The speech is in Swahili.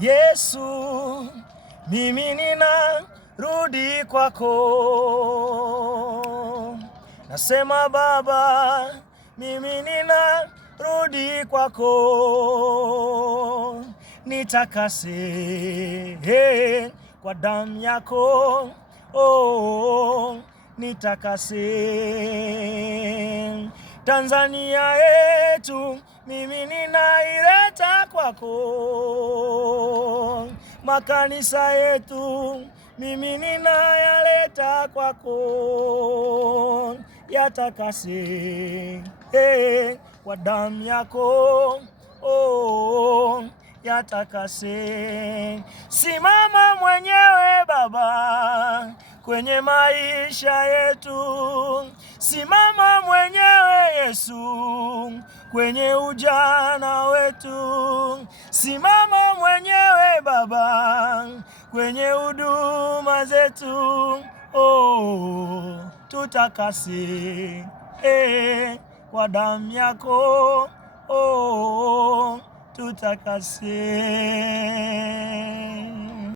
Yesu, mimi ninarudi kwako. Nasema Baba, mimi ninarudi kwako. Nitakase kwa damu yako. Nitakase. Tanzania yetu mimi ninaileta kwako. Makanisa yetu mimi ninayaleta kwako. Yatakase kwa damu yako. Yatakase. Simama mwenyewe Baba kwenye maisha yetu. Simama mwenyewe Yesu kwenye ujana wetu. Simama mwenyewe Baba kwenye huduma zetu. Tutakase kwa damu yako. Tutakase.